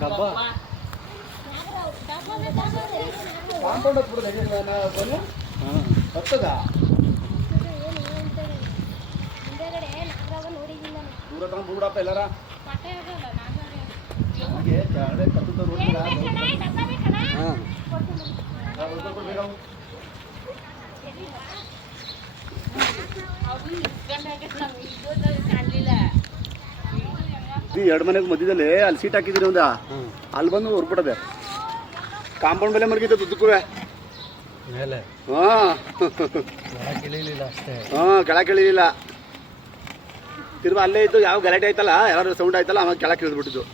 ಡಬ್ಬ ಕಾಂಪೌಂಡ್ ಹತ್ತದ ದೂರ ತಗೊಂಡ್ಬಿಡಪ್ಪ ಎಲ್ಲಾರ ಎರಡು ಮನೆಗೆ ಮಧ್ಯದಲ್ಲಿ ಅಲ್ಲಿ ಸೀಟ್ ಹಾಕಿದ್ರಿ ಒಂದ ಅಲ್ಲಿ ಬಂದು ಹೊರ್ಬಿಡದೆ ಕಾಂಪೌಂಡ್ ಮೇಲೆ ಮರ್ಗಿದ್ದ ದುಡ್ಡುಕ್ಕೂ ಮೇಲೆ ಕೆಳಗೆ ಇಳಿಲಿಲ್ಲ ತಿರ್ವಾ ಅಲ್ಲೇ ಇದ್ದು ಯಾವ ಗಲಾಟೆ ಆಯ್ತಲ್ಲ ಯಾರು ಸೌಂಡ್ ಆಯ್ತಲ್ಲ ಅವಾಗ ಕೆಳಗೆ ಇಳಿದ್ಬಿಟ್ಟಿದ್ದು